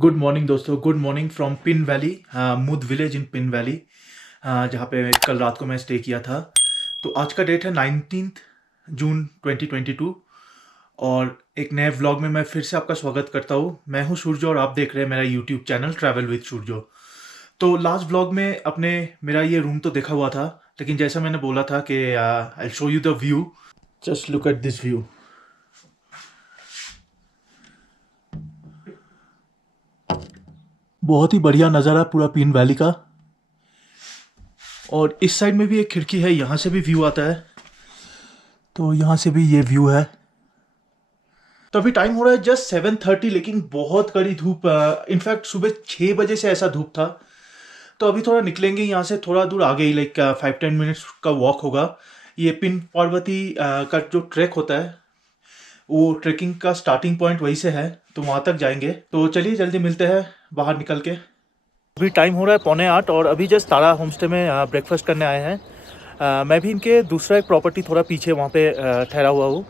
Good morning दोस्तों, good morning from pin valley, मुद village in pin valley, जहाँ पे कल रात को मैं स्टे किया था। तो आज का डेट है 19 जून 2022 और एक नए व्लॉग में मैं फिर से आपका स्वागत करता हूँ। मैं हूँ सूर्य और आप देख रहे हैं मेरा यूट्यूब चैनल ट्रैवल विद सूर्य। तो लास्ट व्लॉग में अपने मेरा ये रूम तो देखा हुआ था, लेकिन जैसा मैंने बोला था कि I show you the view. Just look at this view. बहुत ही बढ़िया नज़ारा पूरा पिन वैली का। और इस साइड में भी एक खिड़की है, यहाँ से भी व्यू आता है। तो यहाँ से भी ये व्यू है। तो अभी टाइम हो रहा है जस्ट 7:30, लेकिन बहुत कड़ी धूप। इनफैक्ट सुबह 6 बजे से ऐसा धूप था। तो अभी थोड़ा निकलेंगे यहाँ से, थोड़ा दूर आगे ही, लाइक 5-10 मिनट्स का वॉक होगा। ये पिन पार्वती का जो ट्रैक होता है, वो ट्रैकिंग का स्टार्टिंग पॉइंट वहीं से है, तो वहाँ तक जाएंगे। तो चलिए जल्दी मिलते हैं बाहर निकल के। अभी टाइम हो रहा है 7:45 और अभी जस्ट तारा होमस्टे में ब्रेकफास्ट करने आए हैं। मैं भी इनके दूसरा एक प्रॉपर्टी थोड़ा पीछे वहाँ पे ठहरा हुआ हूँ,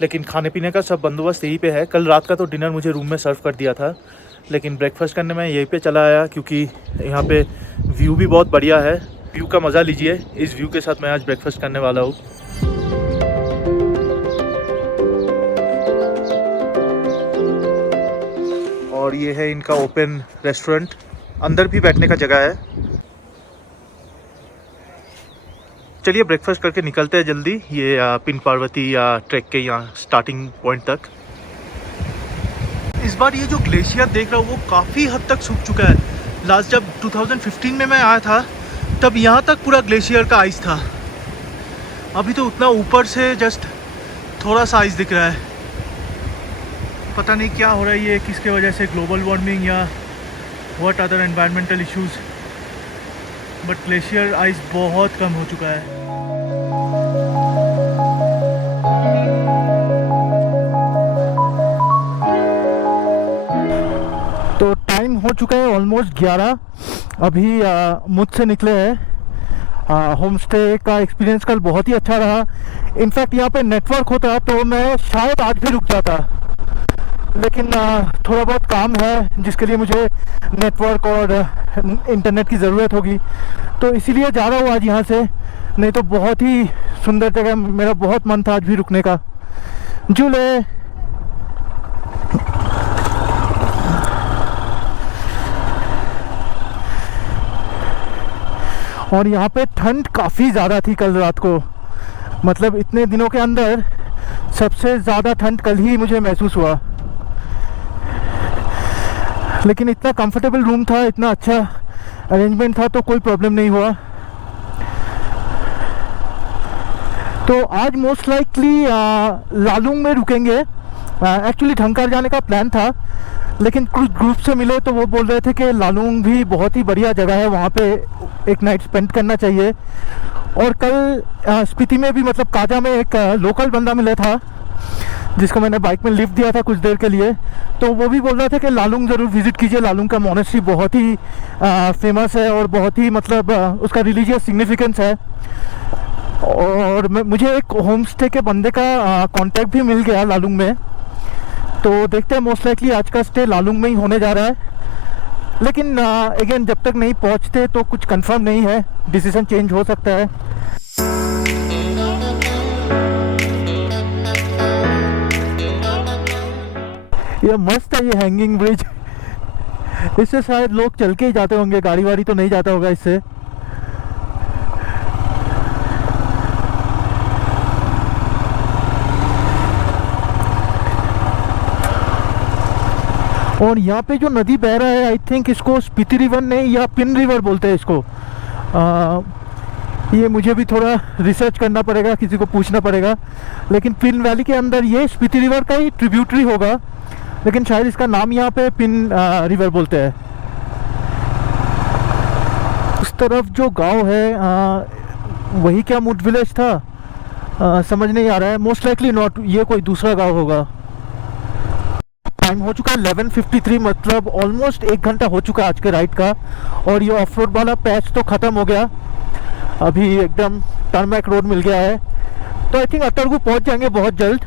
लेकिन खाने पीने का सब बंदोबस्त यहीं पे है। कल रात का तो डिनर मुझे रूम में सर्व कर दिया था, लेकिन ब्रेकफास्ट करने में यहीं पे चला आया, क्योंकि यहाँ पे व्यू भी बहुत बढ़िया है। व्यू का मज़ा लीजिए। इस व्यू के साथ मैं आज ब्रेकफास्ट करने वाला हूँ। और ये है इनका ओपन रेस्टोरेंट, अंदर भी बैठने का जगह है। चलिए ब्रेकफास्ट करके निकलते हैं जल्दी, ये पिन पार्वती ट्रैक के यहाँ स्टार्टिंग पॉइंट तक। इस बार ये जो ग्लेशियर देख रहा हूँ वो काफ़ी हद तक सूख चुका है। लास्ट जब 2015 में मैं आया था, तब यहाँ तक पूरा ग्लेशियर का आइस था। अभी तो उतना ऊपर से जस्ट थोड़ा सा आइस दिख रहा है। पता नहीं क्या हो रहा है, ये किसके वजह से, ग्लोबल वार्मिंग या what other environmental issues, but glacier ice बहुत कम हो चुका है। तो टाइम हो चुका है ऑलमोस्ट 11। अभी मुझसे निकले हैं। होम स्टे का एक्सपीरियंस कल बहुत ही अच्छा रहा। इनफैक्ट यहाँ पे नेटवर्क होता तो मैं शायद आज भी रुक जाता, लेकिन थोड़ा बहुत काम है जिसके लिए मुझे नेटवर्क और इंटरनेट की ज़रूरत होगी, तो इसीलिए जा रहा हूँ आज यहाँ से। नहीं तो बहुत ही सुंदर जगह, मेरा बहुत मन था आज भी रुकने का। झूले और यहाँ पे ठंड काफ़ी ज़्यादा थी कल रात को। मतलब इतने दिनों के अंदर सबसे ज़्यादा ठंड कल ही मुझे महसूस हुआ। लेकिन इतना कंफर्टेबल रूम था, इतना अच्छा अरेंजमेंट था, तो कोई प्रॉब्लम नहीं हुआ। तो आज मोस्ट लाइकली लालुंग में रुकेंगे। एक्चुअली ढंकार जाने का प्लान था, लेकिन कुछ ग्रुप से मिले तो वो बोल रहे थे कि लालुंग भी बहुत ही बढ़िया जगह है, वहाँ पे एक नाइट स्पेंड करना चाहिए। और कल स्पीति में भी, मतलब काजा में, एक लोकल बंदा मिला था जिसको मैंने बाइक में लिफ्ट दिया था कुछ देर के लिए। तो वो भी बोल रहा था कि लालुंग ज़रूर विज़िट कीजिए, लालुंग का मोनेस्ट्री बहुत ही फेमस है और बहुत ही, मतलब उसका रिलीजियस सिग्निफिकेंस है। और मुझे एक होम स्टे के बंदे का कांटेक्ट भी मिल गया लालुंग में। तो देखते हैं, मोस्ट लाइकली आज का स्टे लालुंग में ही होने जा रहा है। लेकिन अगेन, जब तक नहीं पहुंचते तो कुछ कंफर्म नहीं है, डिसीजन चेंज हो सकता है। ये मस्त है, ये हैंगिंग ब्रिज। इससे शायद लोग चल के ही जाते होंगे, गाड़ी वाड़ी तो नहीं जाता होगा इससे। और यहाँ पे जो नदी बह रहा है, आई थिंक इसको स्पीति रिवर नहीं, या पिन रिवर बोलते हैं इसको। ये मुझे भी थोड़ा रिसर्च करना पड़ेगा, किसी को पूछना पड़ेगा। लेकिन पिन वैली के अंदर ये स्पीति रिवर का ही ट्रिब्यूटरी होगा, लेकिन शायद इसका नाम यहाँ पे पिन रिवर बोलते हैं। उस तरफ जो गांव है, वही क्या मुड विलेज था, समझ नहीं आ रहा है। मोस्ट लाइकली नॉट, ये कोई दूसरा गांव होगा। टाइम हो चुका है 11:53, मतलब ऑलमोस्ट 1 घंटा हो चुका है आज के राइड का। और ये ऑफ रोड वाला पैच तो ख़त्म हो गया, अभी एकदम टर्मैक रोड मिल गया है। तो आई थिंक अटरगु पहुंच जाएंगे बहुत जल्द,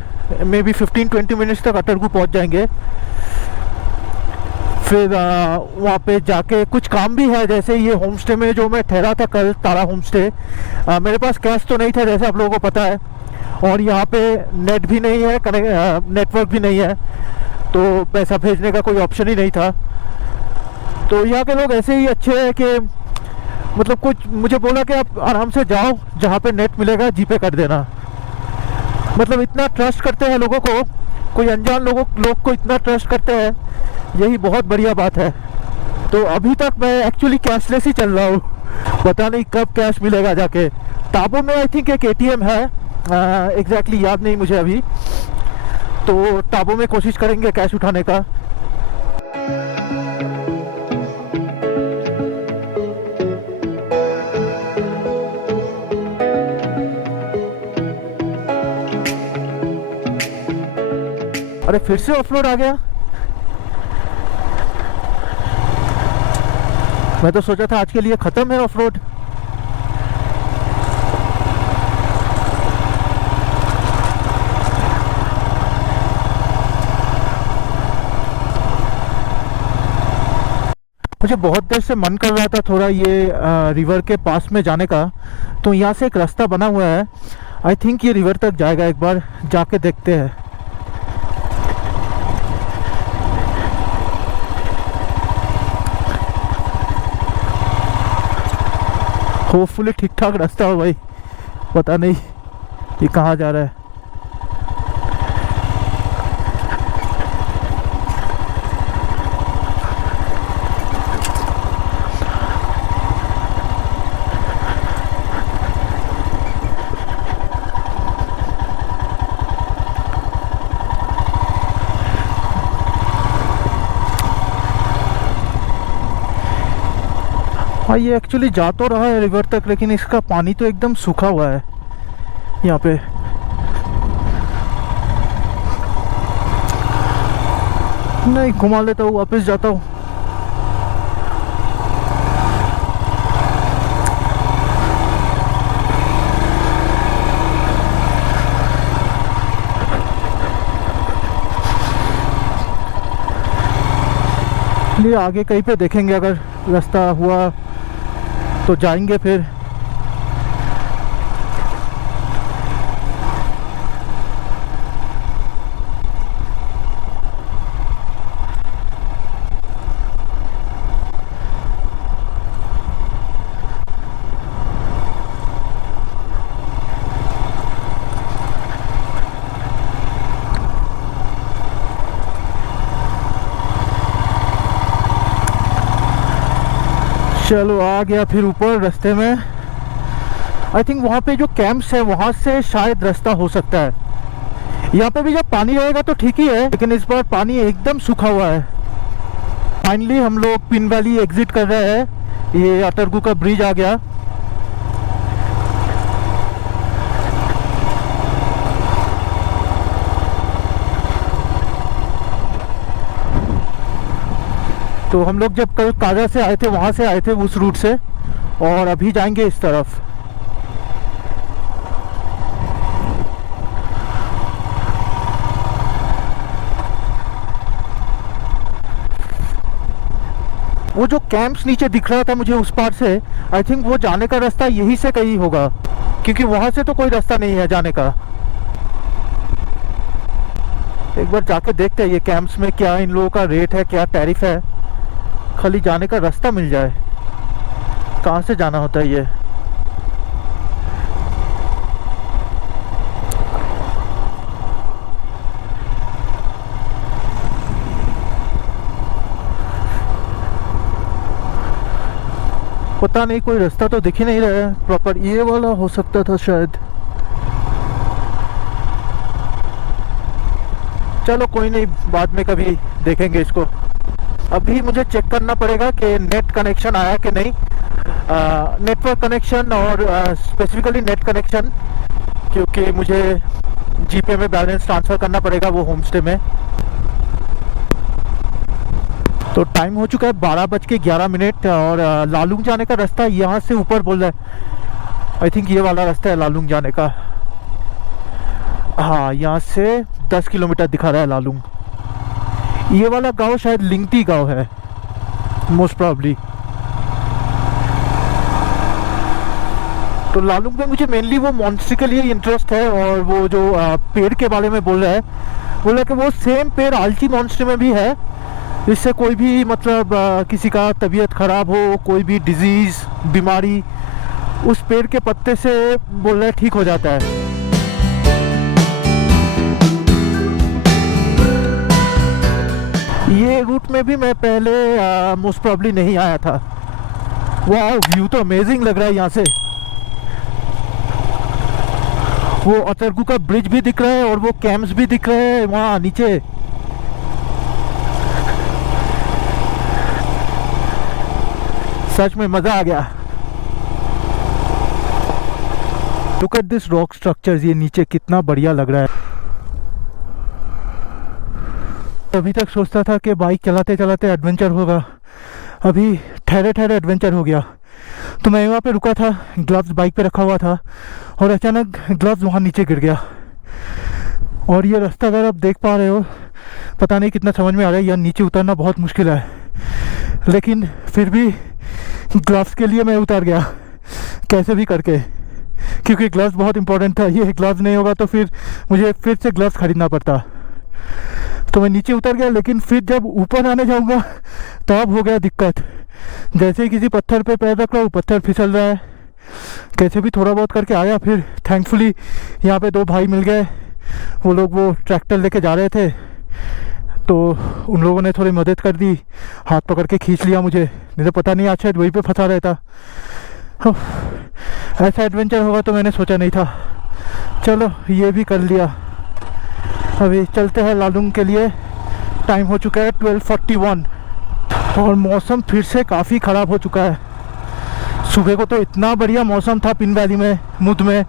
मे बी 15-20 मिनट्स तक अटरगु पहुंच जाएंगे। फिर वहाँ पे जाके कुछ काम भी है, जैसे ये होम स्टे में जो मैं ठहरा था कल, तारा होम स्टे, मेरे पास कैश तो नहीं था जैसे आप लोगों को पता है, और यहाँ पे नेट भी नहीं है, नेटवर्क भी नहीं है, तो पैसा भेजने का कोई ऑप्शन ही नहीं था। तो यहाँ के लोग ऐसे ही अच्छे हैं कि मतलब कुछ मुझे बोला कि आप आराम से जाओ, जहाँ पे नेट मिलेगा जीपे कर देना। मतलब इतना ट्रस्ट करते हैं लोगों को, कोई अनजान लोग को इतना ट्रस्ट करते हैं, यही बहुत बढ़िया बात है। तो अभी तक मैं एक्चुअली कैशलेस ही चल रहा हूँ, पता नहीं कब कैश मिलेगा जाके। टाबो में आई थिंक एक ATM है, एग्जैक्टली याद नहीं मुझे अभी, तो टाबो में कोशिश करेंगे कैश उठाने का। अरे फिर से ऑफरोड आ गया। मैं तो सोचा था आज के लिए खत्म है ऑफरोड। मुझे बहुत देर से मन कर रहा था थोड़ा ये रिवर के पास में जाने का, तो यहाँ से एक रास्ता बना हुआ है, आई थिंक ये रिवर तक जाएगा, एक बार जाके देखते हैं। होपफुली ठीक ठाक रास्ता हो भाई, पता नहीं ये कहाँ जा रहा है। हाँ, ये एक्चुअली जा तो रहा है रिवर तक, लेकिन इसका पानी तो एकदम सूखा हुआ है यहाँ पे। नहीं, घुमा लेता हूँ, वापस जाता हूँ। लिए आगे कहीं पे देखेंगे, अगर रास्ता हुआ तो जाएंगे फिर। चलो आ गया फिर ऊपर रास्ते में। आई थिंक वहाँ पे जो कैंप्स है वहाँ से शायद रास्ता हो सकता है। यहाँ पे भी जब पानी रहेगा तो ठीक ही है, लेकिन इस बार पानी एकदम सूखा हुआ है। फाइनली हम लोग पिन वैली एग्जिट कर रहे हैं, ये अटरगु का ब्रिज आ गया। तो हम लोग जब कल काजा से आए थे वहाँ से आए थे उस रूट से, और अभी जाएंगे इस तरफ। वो जो कैंप्स नीचे दिख रहा था मुझे उस पार से, आई थिंक वो जाने का रास्ता यहीं से कहीं होगा, क्योंकि वहाँ से तो कोई रास्ता नहीं है जाने का। एक बार जाके देखते हैं ये कैंप्स में क्या इन लोगों का रेट है, क्या टैरिफ है, खाली जाने का रास्ता मिल जाए। कहाँ से जाना होता है ये? पता नहीं, कोई रास्ता तो दिख ही नहीं रहा है प्रॉपर। ये वाला हो सकता था शायद। चलो कोई नहीं, बाद में कभी देखेंगे इसको। अभी मुझे चेक करना पड़ेगा कि नेट कनेक्शन आया कि नहीं, नेटवर्क कनेक्शन और स्पेसिफिकली नेट कनेक्शन, क्योंकि मुझे जीपे में बैलेंस ट्रांसफ़र करना पड़ेगा वो होम स्टे में। तो टाइम हो चुका है 12:11 और लालुंग जाने का रास्ता यहाँ से ऊपर बोल रहा है। आई थिंक ये वाला रास्ता है लालुंग जाने का। हाँ, यहाँ से 10 किलोमीटर दिखा रहा है लालुंग। ये वाला गांव शायद लिंगटी गांव है। Most probably. तो लालुंग में मुझे मेनली वो मॉन्स्टर के लिए इंटरेस्ट है, और वो जो पेड़ के बारे में बोल रहा है कि वो सेम पेड़ आल्ची मॉन्स्टर में भी है। इससे कोई भी मतलब किसी का तबीयत ख़राब हो, कोई भी डिजीज़ बीमारी, उस पेड़ के पत्ते से बोल रहे ठीक हो जाता है। ये रूट में भी मैं पहले मोस्ट प्रॉब्ली नहीं आया था। वाह, व्यू तो अमेजिंग लग रहा है यहाँ से। वो अतरगु का ब्रिज भी दिख रहा है और वो कैंप्स भी दिख रहे हैं वहाँ नीचे। सच में मजा आ गया। Look at this rock structures, ये नीचे कितना बढ़िया लग रहा है। अभी तक सोचता था कि बाइक चलाते चलाते एडवेंचर होगा, अभी ठहरे ठहरे एडवेंचर हो गया। तो मैं वहाँ पे रुका था, ग्लव्स बाइक पे रखा हुआ था, और अचानक ग्लव्स वहाँ नीचे गिर गया। और ये रास्ता अगर आप देख पा रहे हो, पता नहीं कितना समझ में आ रहा है, यहाँ नीचे उतरना बहुत मुश्किल है, लेकिन फिर भी ग्लव्स के लिए मैं उतर गया कैसे भी करके, क्योंकि ग्लव्स बहुत इंपॉर्टेंट था। ये ग्लव्स नहीं होगा तो फिर मुझे फिर से ग्लव्स खरीदना पड़ता। तो मैं नीचे उतर गया, लेकिन फिर जब ऊपर आने जाऊँगा तब हो गया दिक्कत। जैसे ही किसी पत्थर पे पैर रख रहा हूँ, पत्थर फिसल रहा है। कैसे भी थोड़ा बहुत करके आया। फिर थैंकफुली यहाँ पे दो भाई मिल गए, वो लोग वो ट्रैक्टर लेके जा रहे थे, तो उन लोगों ने थोड़ी मदद कर दी, हाथ पकड़ के खींच लिया मुझे, नहीं तो पता नहीं आज शायद वहीं पे फंसा रहता। ऐसा एडवेंचर होगा तो मैंने सोचा नहीं था। चलो ये भी कर लिया। अभी चलते हैं लालुंग के लिए। टाइम हो चुका है 12:41 और मौसम फिर से काफ़ी ख़राब हो चुका है। सुबह को तो इतना बढ़िया मौसम था पिन वैली में, मुद में,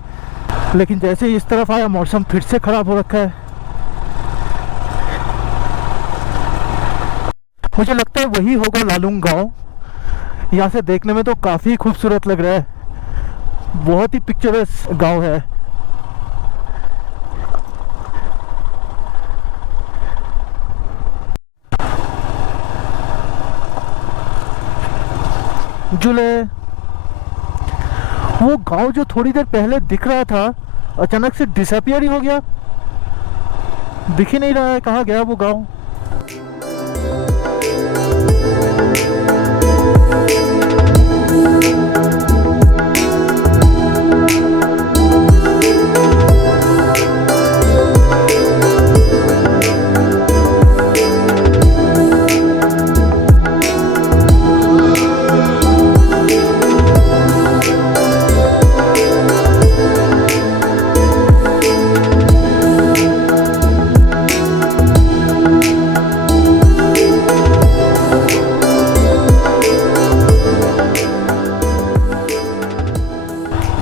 लेकिन जैसे ही इस तरफ आया मौसम फिर से ख़राब हो रखा है। मुझे लगता है वही होगा लालुंग गांव। यहाँ से देखने में तो काफ़ी खूबसूरत लग रहा है, बहुत ही पिक्चरस गांव है। जुले, वो गांव जो थोड़ी देर पहले दिख रहा था अचानक से डिसअपियर ही हो गया, दिख ही नहीं रहा है कहाँ गया वो गांव।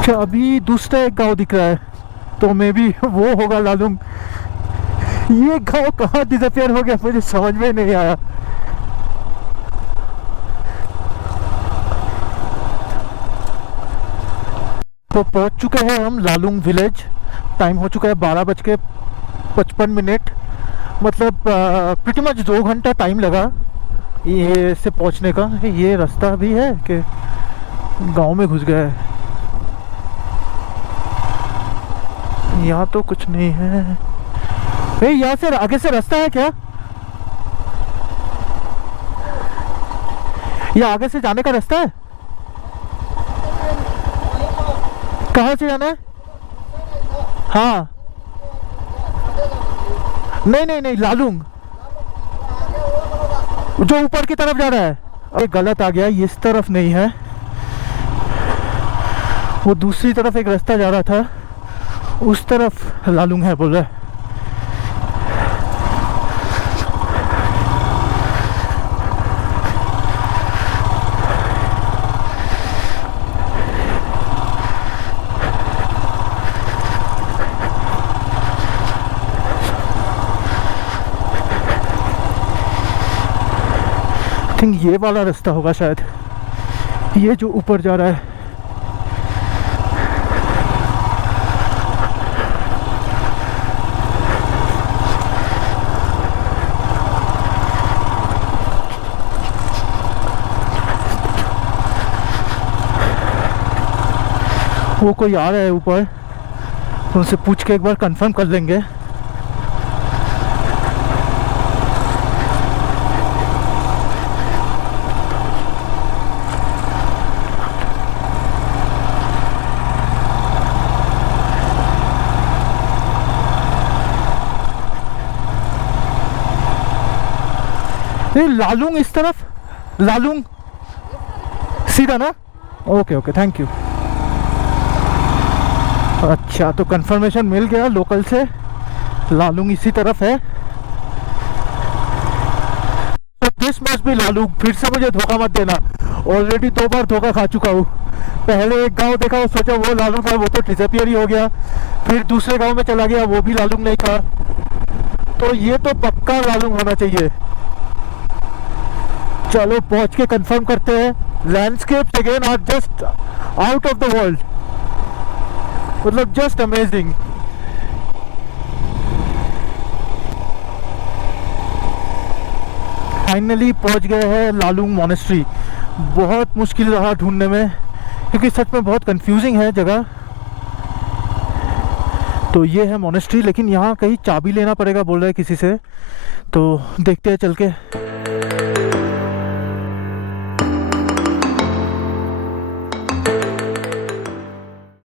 अच्छा, अभी दूसरा एक गांव दिख रहा है, तो मे भी वो होगा लालुंग। ये गांव कहाँ डिसअपियर हो गया मुझे समझ में नहीं आया। तो पहुंच चुके हैं हम लालुंग विलेज। टाइम हो चुका है 12:55। मतलब प्रीटी मच 2 घंटा टाइम लगा ये से पहुंचने का। ये रास्ता भी है कि गांव में घुस गया है। यहाँ तो कुछ नहीं है भाई। यहाँ से आगे से रास्ता है क्या? ये आगे से जाने का रास्ता है? कहाँ से जाना है? हाँ, नहीं नहीं नहीं, लालुंग जो ऊपर की तरफ जा रहा है। अरे गलत आ गया, इस तरफ नहीं है, वो दूसरी तरफ एक रास्ता जा रहा था, उस तरफ लालुंग है बोल रहा है। आई थिंक ये वाला रास्ता होगा शायद, ये जो ऊपर जा रहा है। वो कोई आ रहा है ऊपर, उनसे पूछ के एक बार कंफर्म कर लेंगे। ये लालुंग इस तरफ, लालुंग सीधा ना? Okay okay, thank you. अच्छा, तो कंफर्मेशन मिल गया लोकल से, लालुंग इसी तरफ है। तो दिस मस्ट बी लालुंग। फिर से मुझे धोखा मत देना, ऑलरेडी 2 बार धोखा खा चुका हूँ। पहले एक गांव देखा, सोचा वो लालुंग है, वो तो डिसअपियर ही हो गया। फिर दूसरे गांव में चला गया, वो भी लालुंग नहीं था। तो ये तो पक्का लालुंग होना चाहिए। चलो पहुंच के कंफर्म करते हैं। Landscapes again are just out of the world, मतलब जस्ट अमेजिंग। फाइनली पहुंच गए हैं लालुंग मोनेस्ट्री। बहुत मुश्किल रहा ढूंढने में, क्योंकि सच में बहुत कंफ्यूजिंग है जगह। तो ये है मोनेस्ट्री, लेकिन यहाँ कहीं चाबी लेना पड़ेगा बोल रहे हैं किसी से, तो देखते हैं चल के।